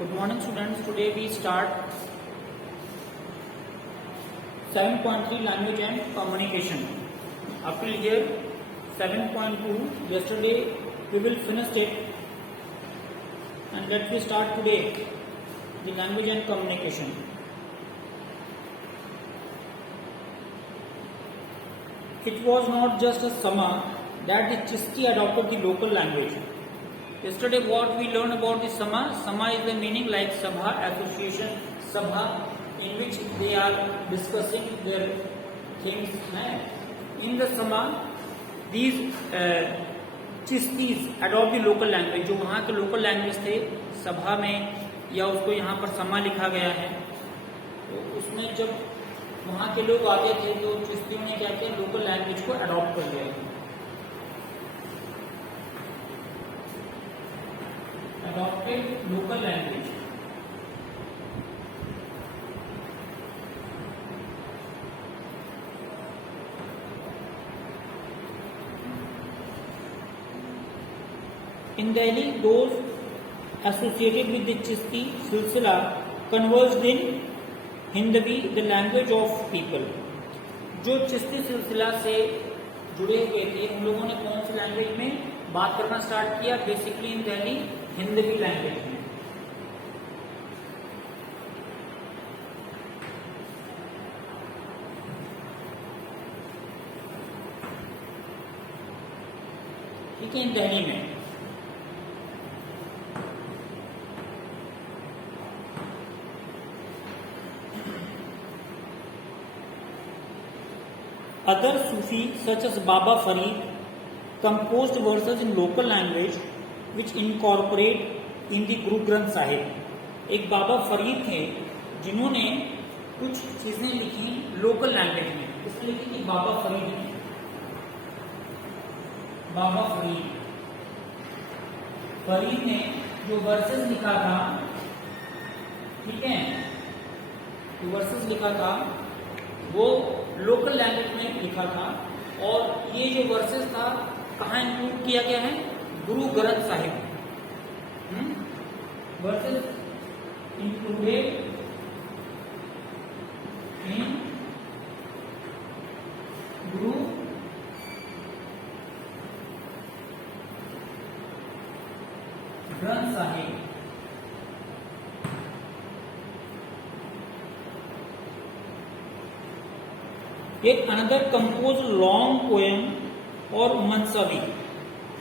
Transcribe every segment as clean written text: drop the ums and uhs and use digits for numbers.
Good morning students. Today we start 7.3 language and communication. Up till here 7.2. Yesterday we will finish it and let me start today the language and communication. It was not just a summer that the Chishti adopted the local language. Yesterday what we learned about the Sama is the meaning like Sabha, association, Sabha, in which they are discussing their things. In the Sama, these Chistis adopt the local language. जो वहाँ के local language थे सभा में या उसको यहाँ पर समा लिखा गया है, तो उसमें जब वहाँ के लोग आते थे तो चिश्तियों ने क्या किया, लोकल लैंग्वेज को अडॉप्ट कर लिया. Adopted local language. In Delhi, those associated with the Chishti Silsila conversed in Hindavi, the language of people. जो चिश्ती सिलसिला से जुड़े हुए थे उन लोगों ने कौन सी लैंग्वेज में बात करना स्टार्ट किया? बेसिकली इन दिल्ली हिंदवी लैंग्वेज में. ठीक है, इन दिल्ली में. Other Sufi such as Baba Farid composed verses in local language which incorporate in the Guru Granth Sahib. एक बाबा फरीद थे जिन्होंने कुछ चीजें लिखी लोकल लैंग्वेज में. किसने लिखी थी? बाबा फरीद ने. बाबा फरीद ने जो वर्सेस लिखा था, ठीक है, जो वर्सेस लिखा था वो लोकल लैंग्वेज में लिखा था. और ये जो वर्सेस था कहाँ इंक्लूड किया गया है? Guru Granth Sahib. Versus included in Guru Granth Sahib. Yet another composed long poem or mansavi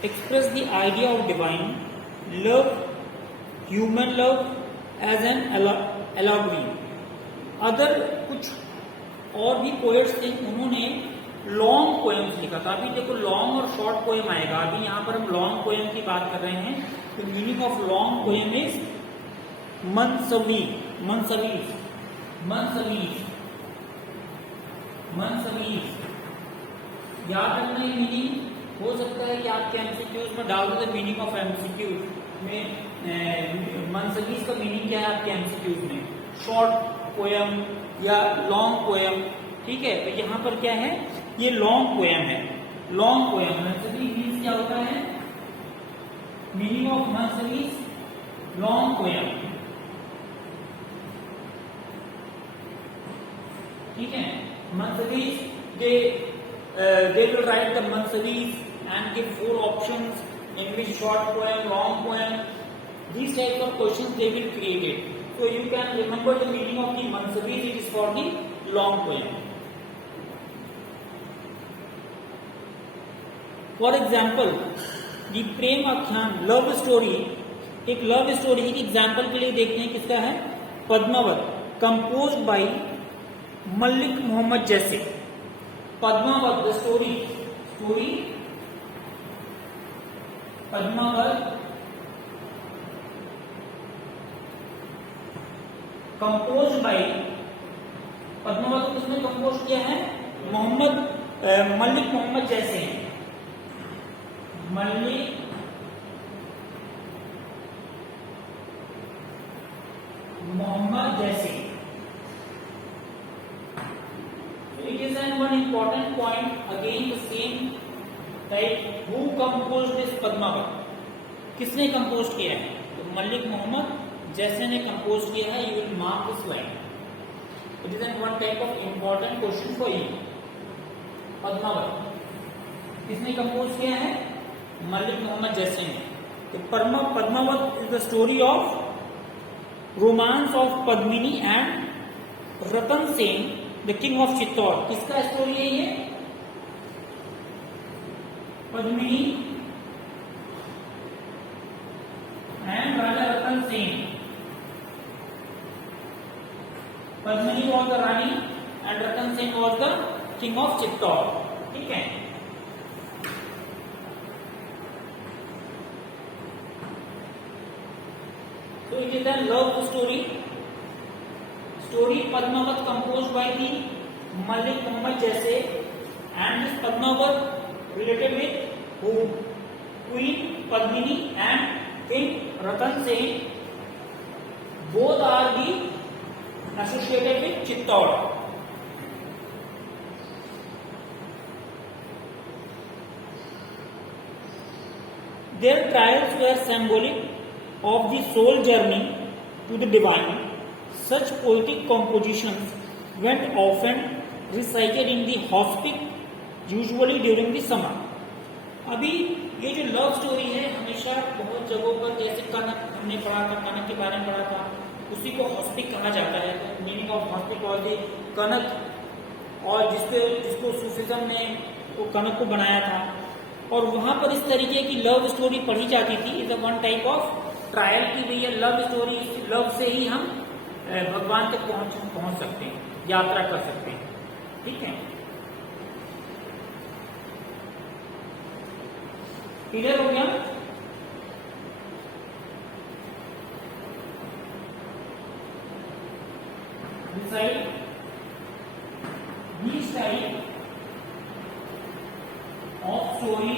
express the idea of divine love, human love as an allegory. Other कुछ और भी पोएट्स थे, उन्होंने लॉन्ग पोएम्स लिखा था. अभी देखो लॉन्ग और शॉर्ट पोएम आएगा. अभी यहाँ पर हम लॉन्ग पोएम की बात कर रहे हैं. तो meaning of long poem is मनसवी. याद रखना ही मीनिंग. हो सकता है कि आपके एमसीक्यूज में डाल दो मीनिंग ऑफ एमसीक्यू में मनसवीज का मीनिंग क्या है आपके एमसीक्यूज में, शॉर्ट पोएम या लॉन्ग पोएम. ठीक है, तो यहाँ पर क्या है, ये लॉन्ग पोएम है. लॉन्ग पोएम मनसवी मीन्स क्या होता है? मीनिंग ऑफ मनसवीज लॉन्ग पोएम. ठीक है, Mansavis, they will write the Mansavis and give 4 options in which short poem, long poem, these types of questions they will create it. So you can remember the meaning of the Mansavis. It is for the long poem. For example, the प्रेम आख्यान love story, एक love story एक example के लिए देखते हैं किसका है? Padmavat, compose by Malik Mohammad Jayasi. Padmavat the story Padmavat compose by. Padmavat को किसने कंपोज किया है? मलिक मोहम्मद जैसे हैं. मलिक मोहम्मद जैसे. It is one important point again the same, right? Who composed this Padmavat? किसने कंपोज किया है? तो मलिक मोहम्मद जैसे ने कंपोज किया है, you will mark this line. It is an one type of important question for you. Padmavat किसने कंपोज किया है? मलिक मोहम्मद जैसे ने. तो Padmavat is the story of romance of Padmini and Ratan Sen the king of Chittor. किसका स्टोरी है ये? Padmini and Raja Ratan Sen. Padmini was the rani and Ratan Sen was the king of Chittor. ठीक है. So it is a love story. Story Padmavat composed by the Malik Mohammed Jaise, and this Padmavat related with who? Queen Padmini and King Ratan Sen. Both are the associated with Chittor. Their trials were symbolic of the soul journey to the divine. Such poetic compositions went often recited in the hospice, usually during the summer. अभी ये जो love story है हमेशा बहुत जगहों पर, जैसे कनक हमने पढ़ा था, कनक के बारे में पढ़ा था, उसी को हॉस्पिक कहा जाता है. मीनिंग ऑफ हॉस्पिक और कनक, और जिसको सूफिज्म ने वो कनक को बनाया था, और वहां पर इस तरीके की लव स्टोरी पढ़ी जाती थी. Is a one type of trial की गई है लव स्टोरी. लव से ही हम भगवान तक पहुंच सकते हैं, यात्रा कर सकते हैं. ठीक है. क्लियर हो गया? Decide this type of story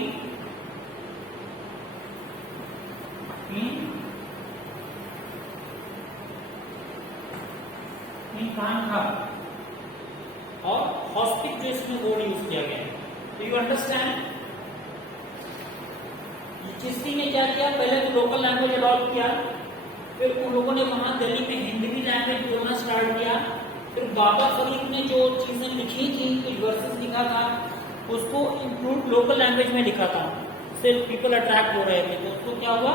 in कांखा और हॉस्पिक जो इसमें वर्ड यूज किया गया है. तो यू अंडरस्टैंड. चिश्ती ने क्या किया? पहले तो लोकल लैंग्वेज अडॉप्ट किया, फिर उन लोगों ने वहां दिल्ली में हिंदी लैंग्वेज बोलना स्टार्ट किया. फिर बाबा फरीद ने जो चीजें लिखी थी, कुछ वर्सेस लिखा था, उसको इंक्लूड लोकल लैंग्वेज में लिखा था. सिर्फ पीपल अट्रैक्ट हो रहे थे, तो उसको क्या हुआ?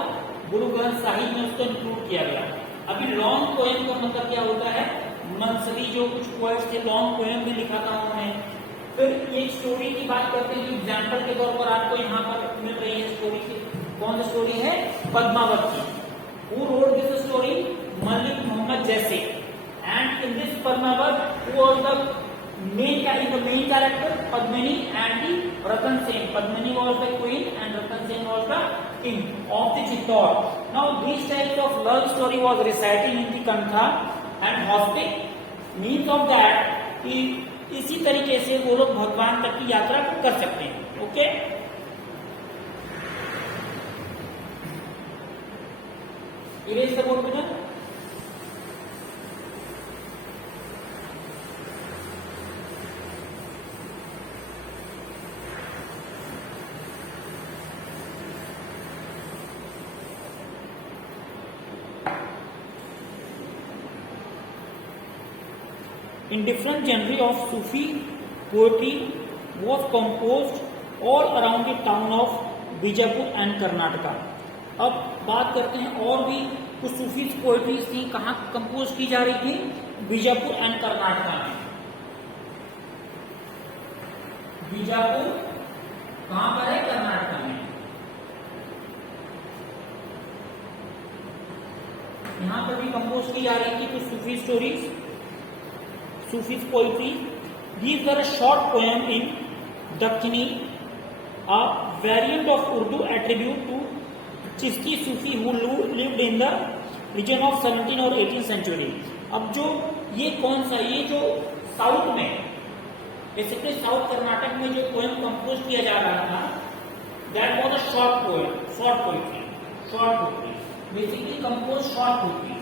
गुरु ग्रंथ साहिब में उसको इंक्लूड किया गया. अभी लॉन्ग पोएम का मतलब क्या होता है? मंसली जो कुछ पोएट्स थे, लॉन्ग पोएम भी लिखा था उन्होंने. फिर ये स्टोरी की बात करते हैं. एग्जाम्पल के तौर पर आपको यहाँ पर मिल रही है स्टोरी की. कौन सी स्टोरी है? पद्मावत की. Who wrote this story? Malik Mohammad Jayasi. And in this Padmavat who was the main character? Padmini and the Ratan Sen. Padmini was the queen and Ratan Sen was the king of the Chittor. Now these types of love story was reciting in the Kantha and hospic. Means of that कि इसी तरीके से वो लोग भगवान तक की यात्रा कर सकते हैं. Okay. Erase the board below. In different genre of Sufi poetry was composed all around the town of Bijapur and Karnataka. अब बात करते हैं और भी कुछ सूफी पोएट्री थी, कहाँ कंपोज की जा रही थी? बीजापुर एंड कर्नाटका में. बीजापुर कहाँ पर है? कर्नाटका में. यहां पर भी कंपोज की जा रही थी कुछ सूफी stories, Sufi poetry. These were a short poem in Dakini, a variant of Urdu attributed to Chishti Sufi who lived in the region of 17th और 18th century. अब जो ये कौन सा, ये जो साउथ में, बेसिकली साउथ कर्नाटक में जो पोएम कंपोज किया जा रहा था, that was a short poem, short poetry, basically composed short poetry.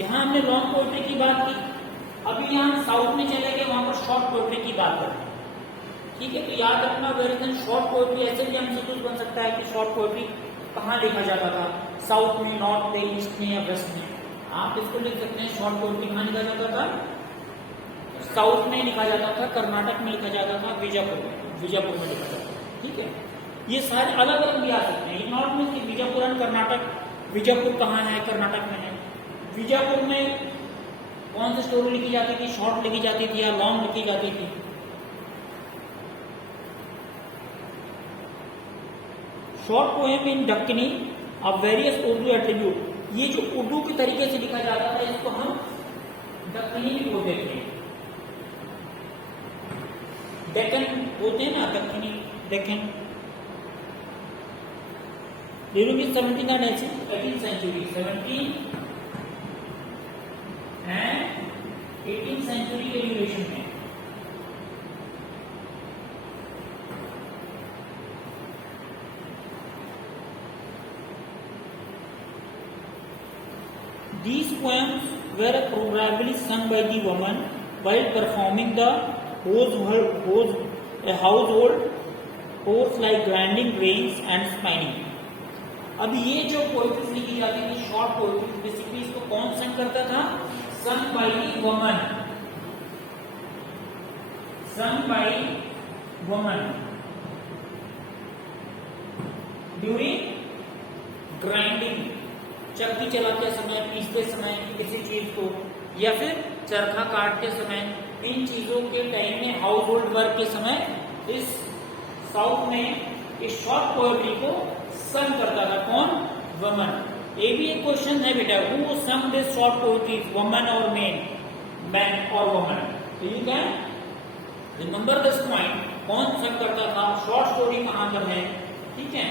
यहां हमने लॉन्ग पोएट्री की बात की, अभी यहाँ साउथ में चले गए, वहां पर शॉर्ट पोएट्री की बात करें, ठीक है। तो याद रखना वेरी देन शॉर्ट पोएट्री ऐसे भी हमसे कुछ बन सकता है कि शॉर्ट पोएट्री कहाँ लिखा जाता था, साउथ में, नॉर्थ में, ईस्ट में या वेस्ट में। आप इसको लिख सकते हैं शॉर्ट पोएट्री कहाँ लिखा जाता था, साउथ में लिखा जाता था, कर्नाटक में लिखा जाता था, बीजापुर में लिखा जाता था, ठीक है। ये सारे अलग अलग भी आ सकते हैं, नॉट मीन कि बीजापुर एंड कर्नाटक, बीजापुर कहाँ है, कर्नाटक में है। बीजापुर में कौन सी स्टोरी लिखी जाती थी, शॉर्ट लिखी जाती थी या लॉन्ग लिखी जाती थी। Short poem in Deccani of various Urdu attribute, ये जो उर्दू के तरीके से लिखा जाता था इसको हम दक्कनी भी बोलते थे। डेक्कन बोलते हैं ना, Deccani, Deccan. During 17th and 18th century, 17 and 18th century के ड्यूरेशन में these poems were probably sung by the woman while performing the household chores like grinding grains and spinning. अब ये जो पोएट्रीज लिखी जाती थी, शॉर्ट पोएट्रीज, बेसिकली इसको कौन संग करता था, sung by the woman, sung by woman during grinding, चक्की चलाते समय, पीसते समय किसी चीज को, या फिर चरखा काटते समय, इन चीजों के टाइम में, हाउस होल्ड वर्क के समय इस साउथ में इस शॉर्ट पोएट्री को संग करता था। कौन, वमन। ये भी एक क्वेश्चन है बेटा, हु संग दिस शॉर्ट पोएट्री, वमन और मैन, मैन और वमन। तो you can remember this point, कौन संग करता था, शॉर्ट स्टोरी कहां पर है, ठीक है।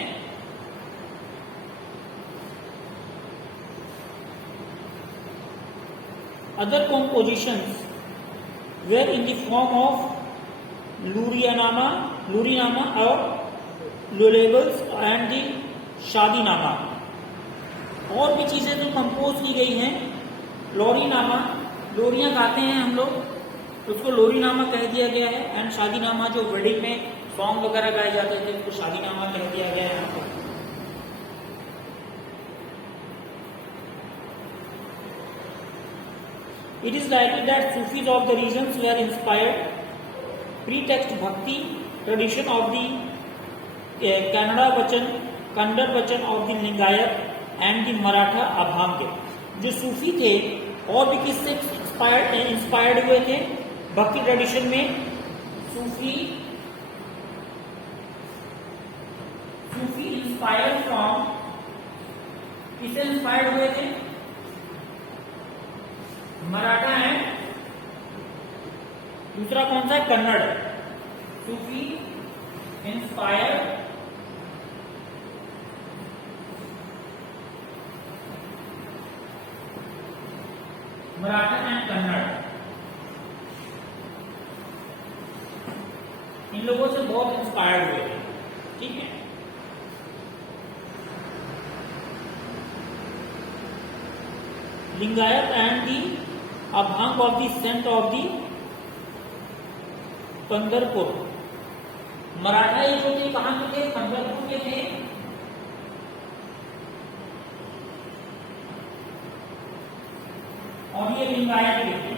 Other compositions were in the form of Lurinama or lullabies and the शादीनामा। और भी चीजें जो कंपोज की गई हैं, लोरीनामा, लोरियां गाते हैं हम लोग, उसको लोरीनामा कह दिया गया है। एंड शादीनामा, जो वेडिंग में सॉन्ग वगैरह गाए जाते थे, उसको शादीनामा कह दिया गया है यहाँ पर। It is likely that Sufis of the regions were inspired pretext Bhakti tradition of the Kannada Vachan of the Lingayat and the Maratha Abhang। जो सूफी थे और भी किससे इंस्पायर्ड हुए थे, भक्ति ट्रेडिशन में। सूफी इंस्पायर्ड फ्रॉम, किससे इंस्पायर्ड हुए थे, मराठा है, दूसरा कौन सा है, कन्नड़। सूफी इंस्पायर्ड मराठा एंड कन्नड़, इन लोगों से बहुत इंस्पायर्ड हुए थे, ठीक है। Lingayat and the abhang of the saint of the Pandharpur. Maratha ये जो थे कहां के थे, पंढरपुर के थे। और ये लिंगायत के थे।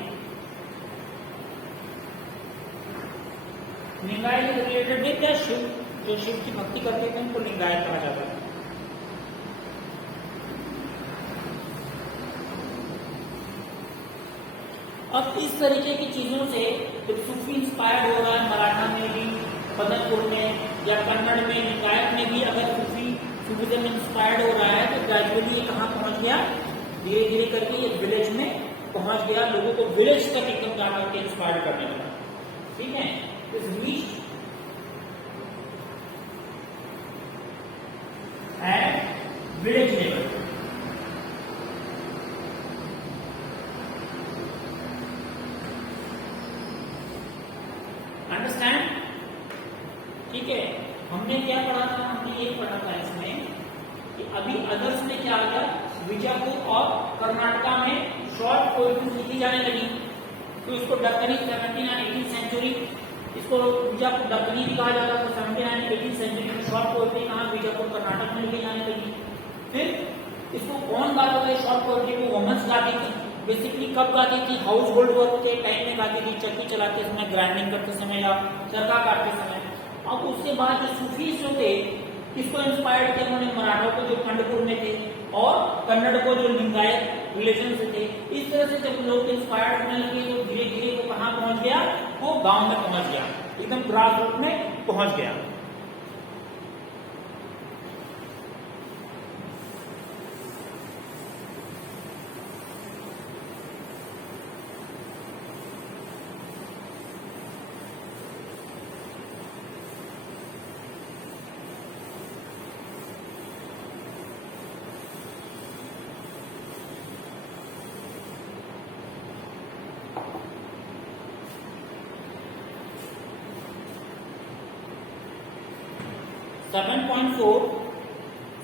लिंगायत रिलेटेड है क्या, शिव, जो शिव की भक्ति करते थे उनको लिंगायत कहा जाता है। अब इस तरीके की चीजों से जब सूफी इंस्पायर्ड हो रहा है, मराठा में भी, पंढरपुर में या कन्नड़ में, लिंगायत में भी अगर सूफीज्म इंस्पायर्ड हो रहा है, तो ग्रेजुअली ये कहाँ पहुंच गया, धीरे धीरे करके ये विलेज में पहुंच गया, लोगों को विलेज तक एकदम जा करके इंस्पायर करने लगा, ठीक है। इस reach at village level. Understand, ठीक है। हमने क्या पढ़ा था, हमने ये पढ़ा था इसमें कि अभी अदर्स में क्या आ गया, बीजापुर और कर्नाटका में शॉर्ट पोएट्री लिखी जाने लगी, तो इसको दक्कनी 17 एंड 18 सेंचुरी, इसको बीजापुर दक्कनी भी कहा जाता था। 17 एंड 18 सेंचुरी में शॉर्ट पोएट्री कहाँ, बीजापुर कर्नाटक में लिखी जाने लगी। फिर इसको कौन गाता था शॉर्ट पोएट्री को? वुमेन्स गाती थी। बेसिकली कब गाती थी? हाउस होल्ड वर्क के टाइम में गाती थी, चक्की चलाते समय, ग्राइंडिंग करते समय या चरखा काटते समय। अब उसके बाद जो सूफीज जो थे किसको इंस्पायर्ड थे? उन्होंने मराठों को जो खंडपुर में थे और कन्नड़ को जो लिंगायत रिलीजन से थे। इस तरह से जब लोग इंस्पायर्ड होने लगे तो धीरे धीरे वो कहाँ पहुंच गया? वो गांव में पहुंच गया, एकदम ग्रास रूट में पहुंच गया।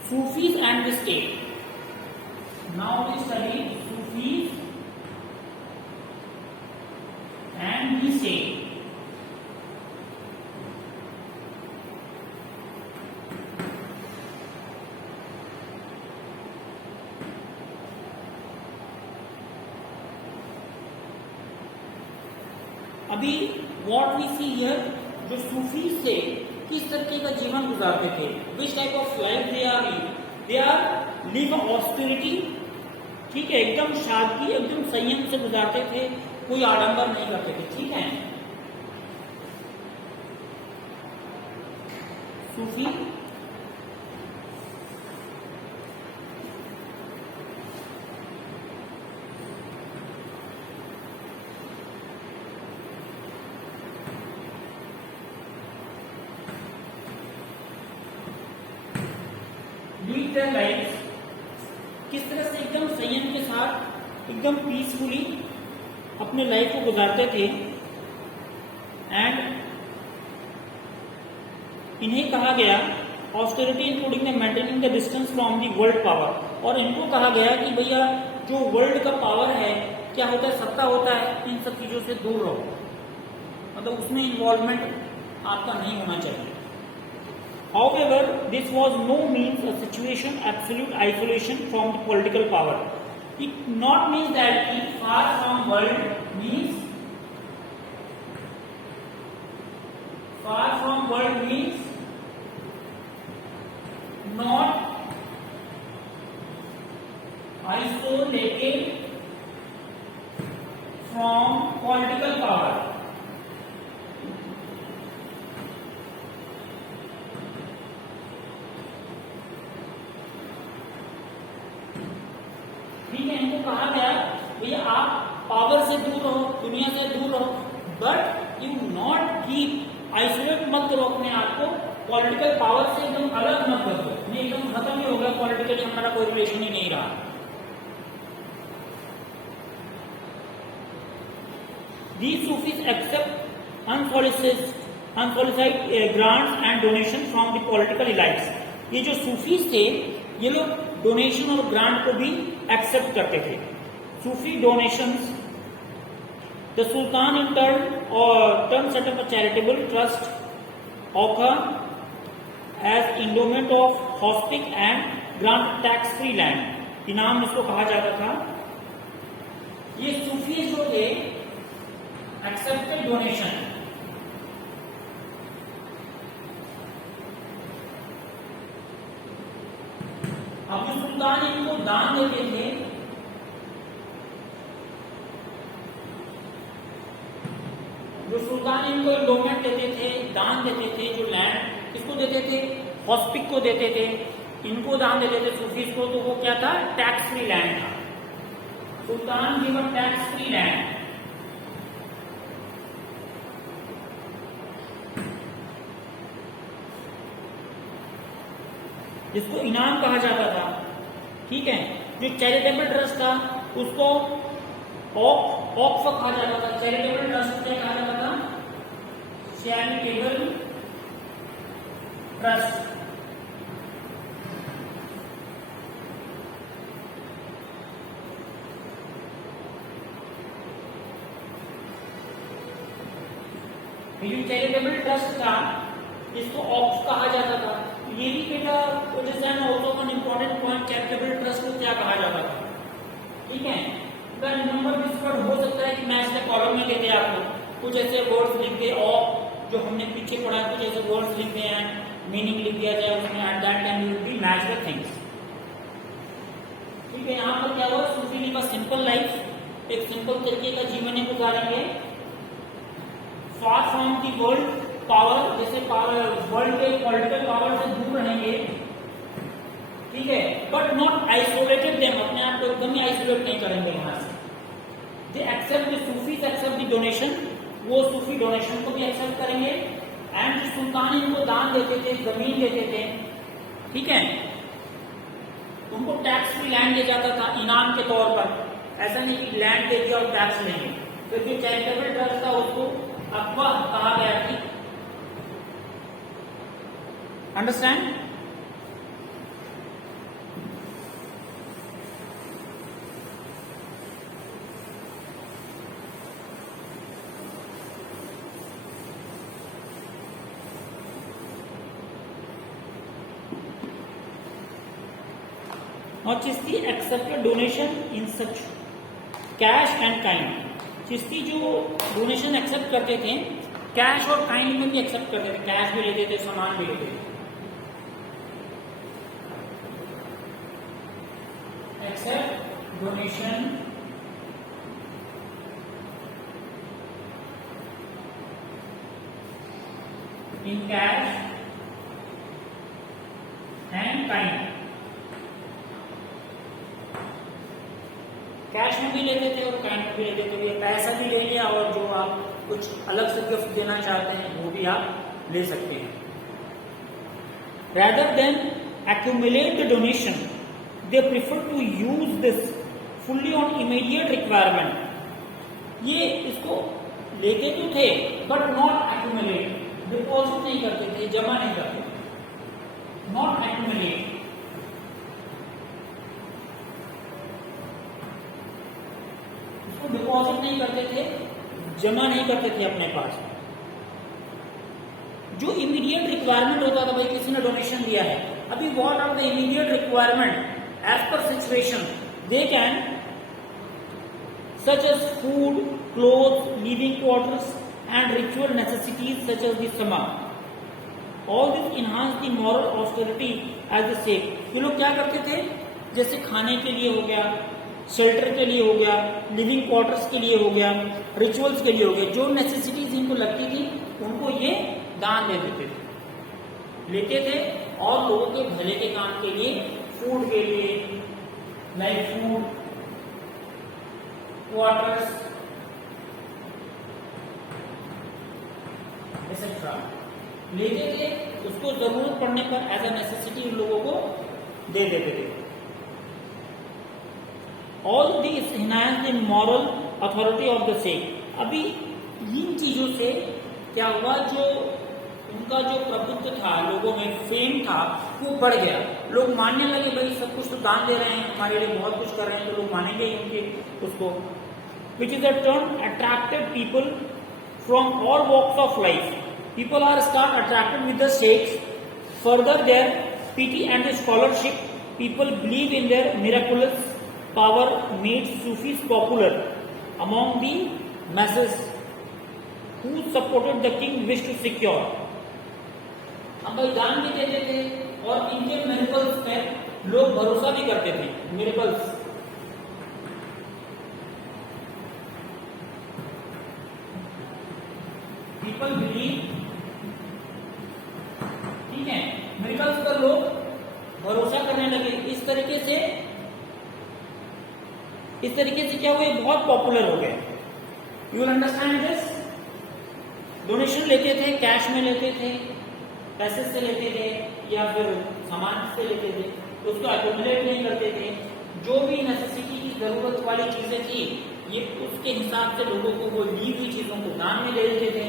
Sufis and the state. Now we study Sufis and the state. अभी what we see here, जो सूफी से किस तरीके का जीवन गुजारते थे, which type of life they are live austerity, ठीक है, एकदम सादगी, एकदम संयम से गुजारते थे, कोई आडंबर नहीं करते थे, ठीक है। सूफी लीड देयर लाइफ, किस तरह से एकदम संयम के साथ एकदम पीसफुली अपने लाइफ को गुजारते थे। एंड इन्हें कहा गया austerity including the maintaining the distance from the world power, और इनको कहा गया कि भैया जो वर्ल्ड का पावर है, क्या होता है, सत्ता होता है, इन सब चीजों से दूर रहो, मतलब उसमें इन्वॉल्वमेंट आपका नहीं होना चाहिए। However, this was no means a situation absolute isolation from the political power. It not means that far from world means not isolated from political power. ठीक है, इनको कहा गया भैया आप पावर से दूर रहो, दुनिया से दूर रहो, but you not keep isolate मत करो अपने आप को, पॉलिटिकल पावर से एकदम अलग मत कर दो, नहीं एकदम खत्म ही हो गया, पॉलिटिकली हमारा कोई रिलेशन ही नहीं रहा। These Sufis accept unsolicited grants and donation from the political elites. ये जो सूफीज थे ये लोग डोनेशन और ग्रांट को भी एक्सेप्ट करते थे। सूफी डोनेशंस, द सुल्तान in turn set up a charitable trust offer as endowment of hospice and grant tax free land, इनाम इसको कहा जाता था। ये सूफी जो थे एक्सेप्टेड डोनेशन, अब जो सुल्तान इनको दान देते थे, जो सुल्तान इनको इंडोमेंट देते थे, दान देते थे, जो लैंड किसको देते थे, हॉस्पिक को देते थे, इनको दान देते थे सूफीज को, तो वो क्या था, टैक्स फ्री लैंड था। सुल्तान give a tax free land, जिसको इनाम कहा जाता था, ठीक है। जो चैरिटेबल ट्रस्ट था उसको ऑक्फ कहा जाता था। चैरिटेबल ट्रस्ट क्या कहा जाता था, चैरिटेबल ट्रस्ट। ये जो चैरिटेबल ट्रस्ट था इसको ऑक्स कहा जाता था। ये भी बेटा also one important point, charitable trust को क्या कहा जाता था, ठीक है। नंबर दिस वर्ड हो सकता है कि मैं इसके कॉलम में लेते आपको कुछ ऐसे वर्ड्स लिख दे, और जो हमने पीछे पढ़ा कुछ ऐसे वर्ड्स लिख दे हैं, मीनिंग लिख दिया जाए उसमें, at that time you will be match the things, ठीक है। यहाँ पर क्या हुआ, सूफी ने का सिंपल लाइफ, एक सिंपल तरीके का जीवन गुजारेंगे, far from the world power, जैसे वर्ल्ड के पॉलिटिकल पावर से दूर रहेंगे, ठीक है, बट नॉट आइसोलेटेड देम, अपने आप को एकदम ही आइसोलेट नहीं करेंगे वहां से। They accept the Sufis accept the donation, वो सूफी डोनेशन को भी एक्सेप्ट करेंगे, एंड सुल्तान इनको दान देते थे, जमीन देते थे, ठीक है, उनको टैक्स फ्री लैंड दिया जाता था इनाम के तौर पर, ऐसा नहीं कि लैंड दे दिया और टैक्स लेंगे। तो जो चैरिटेबल ट्रस्ट था उसको अफवाह कहा गया थी, अंडरस्टैंड। और Chishti accepted donation in such cash and kind, Chishti जो डोनेशन एक्सेप्ट करते थे कैश और काइंड में भी एक्सेप्ट करते थे, कैश भी लेते थे, सामान भी लेते थे, accept donation in cash and kind, cash में भी लेते थे और काइंड में भी लेते थे, पैसा भी ले लिया और जो आप कुछ अलग से गिफ्ट देना चाहते हैं वो भी आप ले सकते हैं। Rather than accumulate the donation, they prefer to use this fully on immediate requirement. ये इसको लेते तो थे बट नॉट accumulate, डिपॉजिट नहीं करते थे, जमा नहीं करते थे, नॉट accumulate, इसको डिपॉजिट नहीं करते थे, जमा नहीं करते थे अपने पास। जो इमीडिएट रिक्वायरमेंट होता था, भाई किसी ने डोनेशन दिया है, अभी what are the immediate requirement as per situation, they can such as food, cloth, living quarters and ritual necessities such as the समा, all this enhance the moral austerity as the safe. ये लोग क्या करते थे, जैसे खाने के लिए हो गया, शेल्टर के लिए हो गया, लिविंग क्वार्टर्स के लिए हो गया, रिचुअल्स के लिए हो गया, जो नेसेसिटीज इनको लगती थी उनको ये दान दे देते थे, लेते थे, और लोगों के भले के काम के लिए, फूड के लिए, लाइक फूड, क्वार्टर्स एक्सेट्रा लेते थे, उसको जरूरत पड़ने पर एज अ नेसेसिटी उन लोगों को दे देते थे। All this enhance the moral authority of the sect. अभी इन चीजों से क्या हुआ, जो उनका जो प्रभुत्व था, लोगों में फेम था, वो बढ़ गया, लोग मानने लगे भाई सब कुछ तो दान दे रहे हैं, हमारे लिए बहुत कुछ कर रहे हैं, तो लोग मानेंगे ही उनके उसको, which is a term attracted people from all walks of life, people are start attracted with the sects, further there pity and scholarship, people believe in their miraculous power made Sufis popular among the masses who supported the king wished to secure। अब भाई दान भी देते थे और इनके miracles पे लोग भरोसा भी करते थे, मिरेकल्स, पीपल बिलीव, ठीक है, मिरेकल्स पर लोग भरोसा करने लगे। इस तरीके से क्या हुआ, बहुत पॉपुलर हो गए। You will understand this. Donation लेते थे, कैश में लेते थे, पैसे से लेते थे या फिर सामान से लेते थे, उसको एक्यूमुलेट नहीं करते थे, जो भी नेसेसिटी की जरूरत वाली चीजें थी ये उसके हिसाब से लोगों को वो ली हुई चीजों को दान में दे देते थे,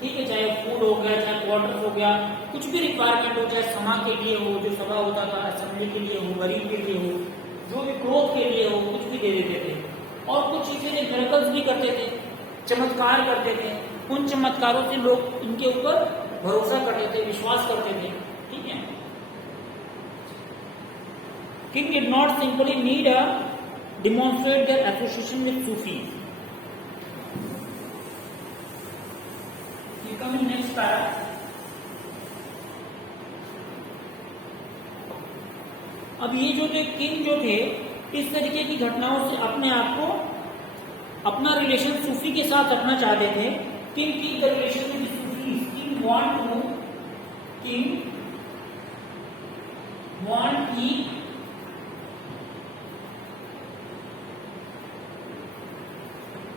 ठीक है, चाहे फूड हो गया, चाहे क्वार्टर्स हो गया, कुछ भी रिक्वायरमेंट हो, चाहे सभा के लिए हो, जो सभा होता था, असेंबली के लिए हो, गरीब के लिए हो, जो भी क्लोथ के लिए हो, कुछ भी दे देते थे। और कुछ चीजें मिरेकल्स भी करते थे, चमत्कार करते थे, उन चमत्कारों से लोग इनके ऊपर भरोसा करते थे, विश्वास करते थे। ठीक है, king did not simply need a demonstrate their association with Sufis. You come in next para. अब ये जो थे किंग जो थे इस तरीके की घटनाओं से अपने आप को, अपना रिलेशन सूफी के साथ रखना चाहते थे। किंग की the relation with Sufi, king want की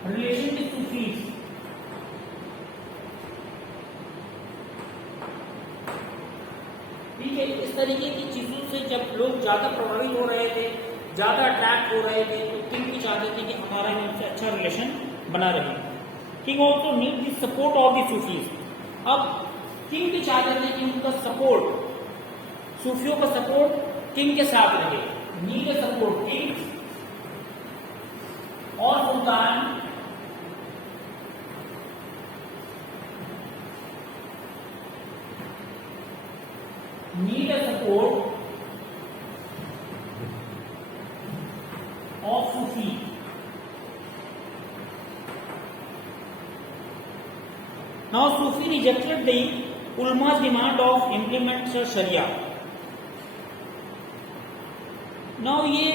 रिलेशन विद सूफीज। ठीक है, इस तरीके की चीजों से जब लोग ज्यादा प्रभावित हो रहे थे, ज्यादा अट्रैक्ट हो रहे थे, तो किंग भी चाहते थे कि हमारा इनसे अच्छा रिलेशन बना रहे। King also need the support of the Sufis. अब किंग भी चाहते थे कि उनका सपोर्ट, सूफियों का सपोर्ट किंग के साथ रहे। नीड अ सपोर्ट किंग और सुल्तान need a support of Sufi. Now Sufi rejected the ulama's demand of implement Sharia. Now ये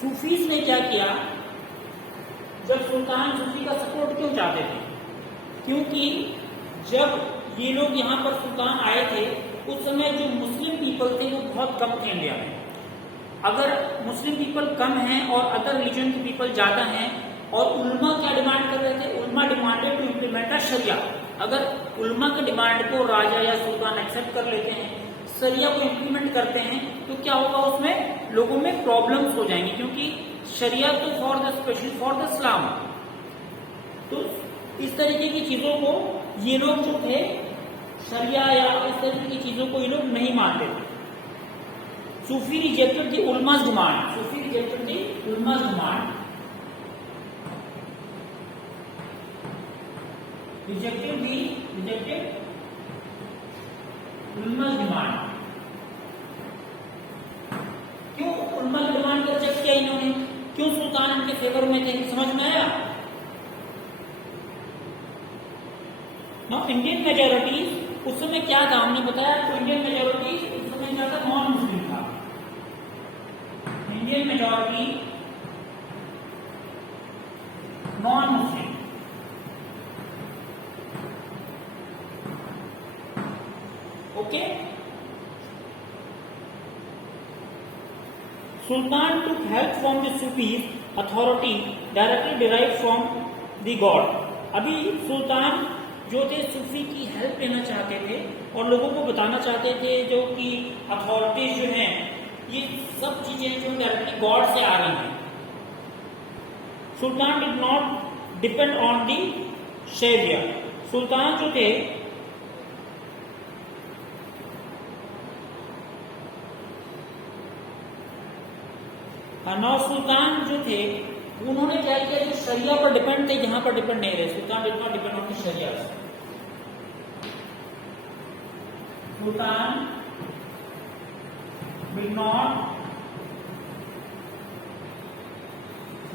सूफीज ने क्या किया, जब सुल्तान सूफी का सपोर्ट क्यों चाहते थे? क्योंकि जब ये लोग यहाँ पर सुल्तान आए थे उस समय जो मुस्लिम पीपल थे वो बहुत कम थे इंडिया में। अगर मुस्लिम पीपल कम हैं और अदर रिलीजन के पीपल ज्यादा हैं, और उल्मा क्या डिमांड कर रहे थे? उल्मा डिमांडेड टू इम्प्लीमेंट अ शरिया। अगर उल्मा के डिमांड को राजा या सुल्तान एक्सेप्ट कर लेते हैं, शरिया को इम्प्लीमेंट करते हैं, तो क्या होगा, उसमें लोगों में प्रॉब्लम्स हो जाएंगी, क्योंकि शरिया तो for the special for the इस्लाम। तो इस तरीके की चीजों को ये लोग जो थे, शरिया या इस तरीके की चीजों को ये लोग नहीं मानते थे। सूफी रिजेक्टेड द उलमास डिमांड, सूफी रिजेक्टेड द उलमास डिमांड, रिजेक्टेड उलमास डिमांड। क्यों उलमा की डिमांड को रिजेक्ट किया इन्होंने? क्यों सुल्तान इनके फेवर में थे? समझ में आया? नाउ इंडियन मेजॉरिटीज उस समय क्या था, हमने बताया, तो इंडियन मेजॉरिटी उस समय क्या था, नॉन मुस्लिम था। Indian majority non Muslim. Okay, Sultan took help from the Sufis authority directly derived from the God। अभी सुल्तान जो थे सूफी की हेल्प लेना चाहते थे और लोगों को बताना चाहते थे जो कि अथॉरिटीज जो हैं ये सब चीजें जो डायरेक्टली गॉड से आ रही हैं। सुल्तान did not depend on the शरिया। सुल्तान जो थे सुल्तान जो थे उन्होंने क्या किया, जो शरिया पर डिपेंड थे यहाँ पर डिपेंड नहीं रहे। सुल्तान did not depend on the शरिया। सुल्तान डिड नॉट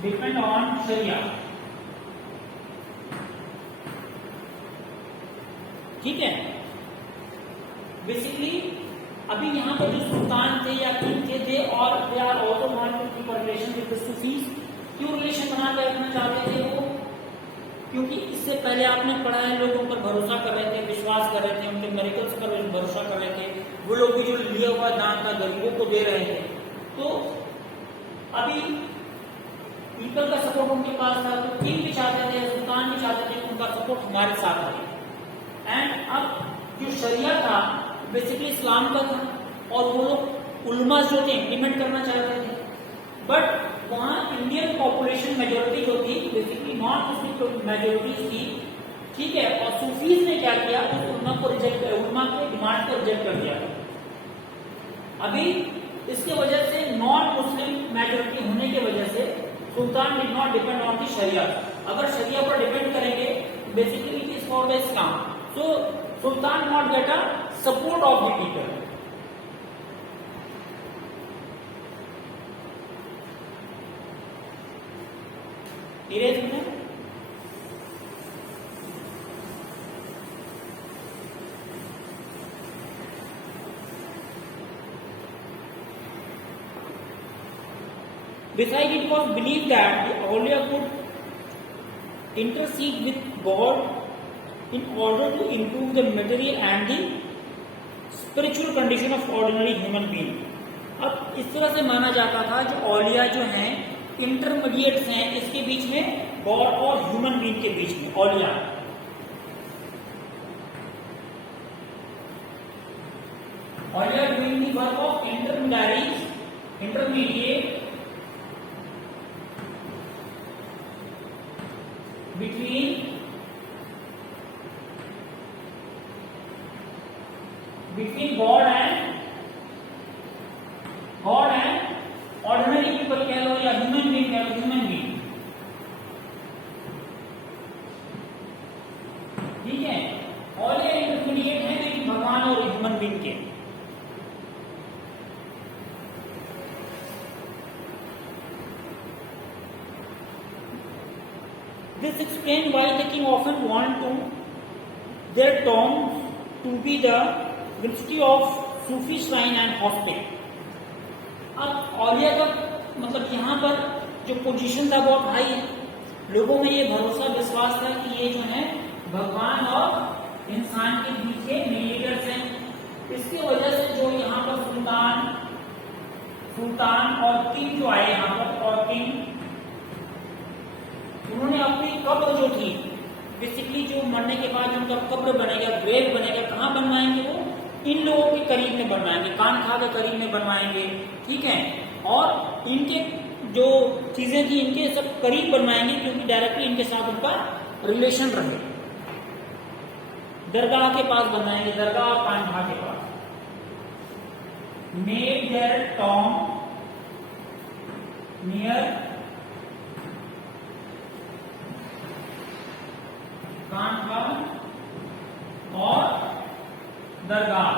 डिपेंड ऑन शरिया। ठीक है, बेसिकली अभी यहाँ पर जो सुल्तान थे या किंग थे, दे और they are also want to keep a relation with the Sufis. क्यों रिलेशन बना कर रखना चाहते थे वो? क्योंकि इससे पहले आपने पढ़ा है, लोग उन पर भरोसा कर रहे थे, विश्वास कर रहे थे, उनके मेरिकल्स पर भरोसा कर रहे थे। वो लोग भी जो लिया हुआ दान था गरीबों को दे रहे थे। तो अभी पीपल का सपोर्ट उनके पास था, तो किंग भी चाहते थे, सुल्तान भी चाहते थे कि उनका सपोर्ट हमारे साथ रहे। एंड अब जो शरिया था बेसिकली इस्लाम का था और वो लोग उलमा जो थे इम्प्लीमेंट करना चाहते थे। बट वहाँ इंडियन पॉपुलेशन मेजोरिटी जो थी बेसिकली नॉन मुस्लिम मेजोरिटी थी। ठीक है, और सूफीज ने क्या किया, उस उलमा को रिजेक्ट, उलमा के डिमांड को रिजेक्ट कर दिया। अभी इसके वजह से नॉन मुस्लिम मेजोरिटी होने की वजह से सुल्तान did not depend on the शरिया। अगर शरिया पर डिपेंड करेंगे basically it is for the Islam. So Sultan not get a support of the people. Erase में besides, it was believed that the awliya could intercede with God in order to improve the material and the spiritual condition of ordinary human being. अब इस तरह से माना जाता था जो औलिया जो हैं इंटरमीडिएट्स हैं इसके बीच में, गॉड और ह्यूमन बीइंग के बीच में औलिया. औलिया doing the work of intermediate between God and ordinary people कह लो या ह्यूमन बीइंग कह लो, ह्यूमन बीइंग. ठीक है, और ये इंटरमीडिएट है कि भगवान और ह्यूमन बीइंग के. This explains why the king often want to their tombs to be the vicinity of Sufi shrine and hospital. अब औलिया का मतलब यहाँ पर जो पोजीशन था बहुत हाई, लोगों में ये भरोसा विश्वास था कि ये जो है भगवान और इंसान के बीच के मीडिएटर्स हैं. इसकी वजह से जो यहाँ पर सुल्तान और किंग जो आए यहाँ पर, और किंग उन्होंने अपनी कब्र जो थी बेसिकली जो मरने के बाद उनका कब्र बनेगा, ग्रेव बनेगा, कहाँ बनवाएंगे वो इन लोगों के करीब में बनवाएंगे, कान खा के करीब में बनवाएंगे. ठीक है, और इनके जो चीजें थी इनके सब करीब बनवाएंगे क्योंकि डायरेक्टली इनके साथ उनका रिलेशन रहे. दरगाह के पास बनवाएंगे, दरगाह और कान खा के पास. मेड देयर टॉम नियर कानखा और दरगाह.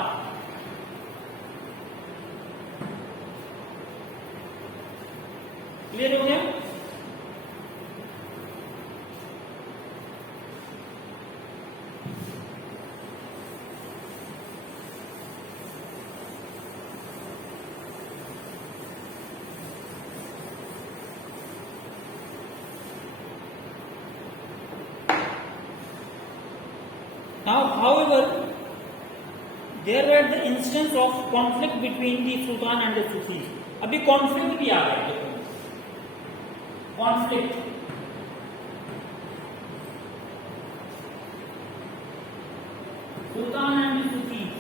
क्लियर हो गया? Now, however, there were the instance of conflict between the Sultan and the Sufis. अभी conflict भी आ रहा है, देखो conflict. Sultan and the Sufis.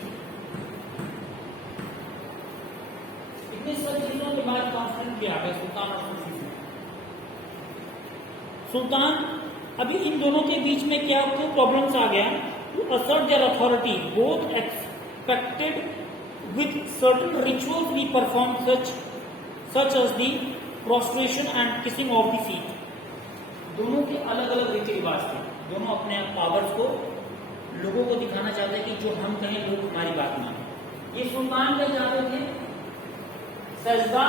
इतनी सब चीजों के बाद conflict भी आ गया सुल्तान और सूफी में. सुल्तान अभी इन दोनों के बीच में क्या प्रॉब्लम्स आ गया? To assert their authority, both expected with certain rituals we perform such as the prostration and kissing of the feet. दोनों के अलग अलग रीति रिवाज थे. दोनों अपने पावर्स को लोगों को दिखाना चाहते कि जो हम कहें लोग हमारी बात माने. ये सुल्तान के चाहते थे सजदा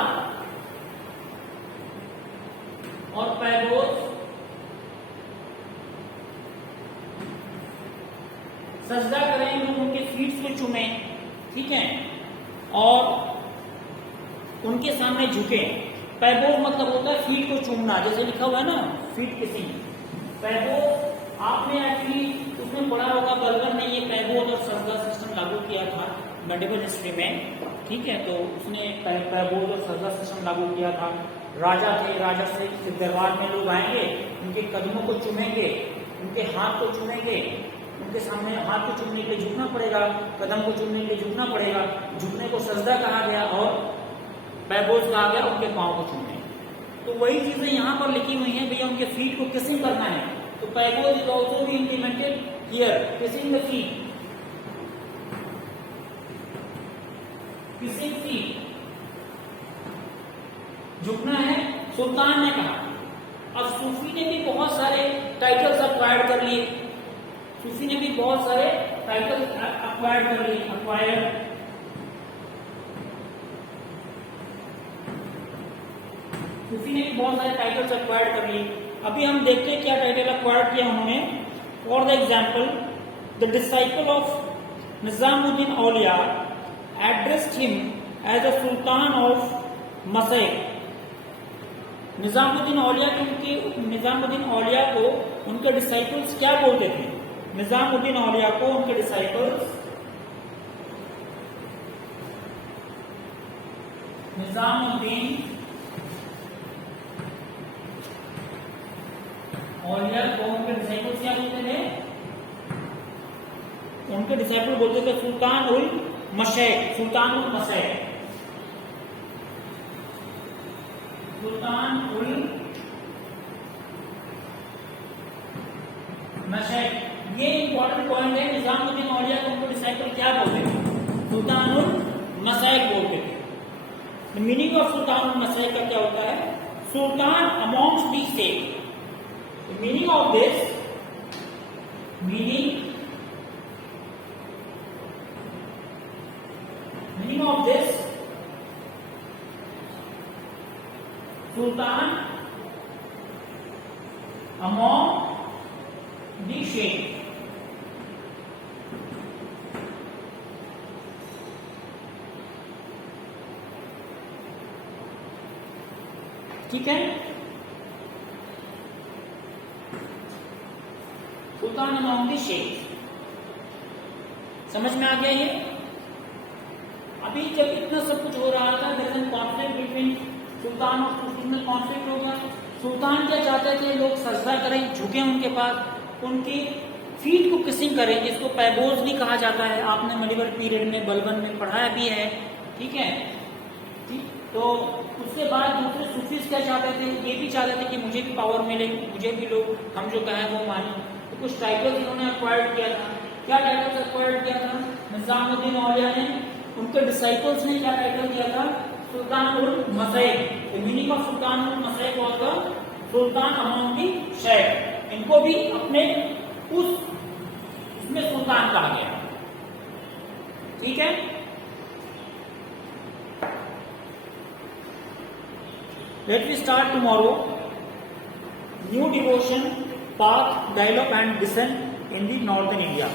और पैगोज. सजदा करें लोग उनके फीट को चूमे, ठीक है, और उनके सामने झुके. पैबोज मतलब होता है फीट को चूमना, जैसे लिखा हुआ है ना फीट किसिंग. पैबोज आपने एक्चुअली उसमें पढ़ा होगा, बर्गर ने ये पैबोज और सजदा सिस्टम लागू किया था मेडिवल हिस्ट्री में. ठीक है, तो उसने पैबोज और सजदा सिस्टम लागू किया था. राजा थे, राजा से दरबार में लोग आएंगे, उनके कदमों को चूमेंगे, उनके हाथ को चूमेंगे, उनके सामने हाथ को चूमने के लिए झुकना पड़ेगा, कदम को चूमने के लिए झुकना पड़ेगा. झुकने को सजदा कहा गया और पैबोज कहा गया उनके पांव को चूमने. तो वही चीजें यहाँ पर लिखी हुई हैं, भैया उनके फीट को किसिंग करना है. तो पैबोज is also be implemented here, kissing the feet, kissing feet, झुकना है. सुल्तान ने कहा. अब सूफी ने भी बहुत सारे टाइटल्स अक्वायर्ड कर लिए. सूफी ने भी बहुत सारे टाइटल अक्वायर कर लिए, सूफी ने भी बहुत सारे टाइटल्स अक्वायर कर लिए। अभी हम देखते हैं क्या टाइटल अक्वायर किया उन्होंने। For the example, the disciple of Nizamuddin Auliya addressed him as a सुल्तान ऑफ मसैक। निजामुद्दीन औलिया को उनके डिसाइपल्स क्या बोलते थे? निजामुद्दीन औलिया को उनके डिसाइपल्स निजामुद्दीन औलिया को उनके डिसाइपल्स क्या बोलते थे? उनके डिसाइपल बोलते थे सुल्तान उल मशैक। ये इंपॉर्टेंट पॉइंट है। निजामुद्दीन औलिया को उनको डिसाइपल क्या बोलते थे? सुल्तान उल मशैक बोलते थे। मीनिंग ऑफ सुल्तान उल मशैक का क्या होता है? सुल्तान amongst the state. Meaning of this, Sultan among the sheikh। ठीक है, सुल्तान अमॉन्ग द शेख। समझ में आ गया ये? अभी जब इतना सब कुछ हो रहा था, देयर इज कॉन्फ्लिक्ट बिटवीन सुल्तान और सूफी में कॉन्फ्लिक्ट हो गया। सुल्तान क्या चाहते थे? लोग सजदा करें, झुके उनके पास, उनकी फीट को किसिंग करें, जिसको पैबोज भी कहा जाता है। आपने मेडिवल पीरियड में बलबन में पढ़ाया भी है, ठीक है। तो उसके बाद दूसरे सूफीज क्या चाहते थे? ये भी चाहते थे कि मुझे भी पावर मिले, मुझे भी लोग हम जो कहें वो माने। तो कुछ टाइटल्स इन्होंने एक्वायर्ड किया था। क्या टाइटल्स एक्वायर्ड किया था? निजामुद्दीन औलिया ने, उनके डिसाइपल्स ने क्या टाइटल दिया था? सुल्तान उल मसैक। द मीनिंग ऑफ सुल्तान उल मसैक वाज द सुल्तान अमॉन्ग द शेख। इनको भी अपने उसमें सुल्तान कहा गया, ठीक है। Let we start tomorrow new devotion, path, dialogue and dissent in the northern India.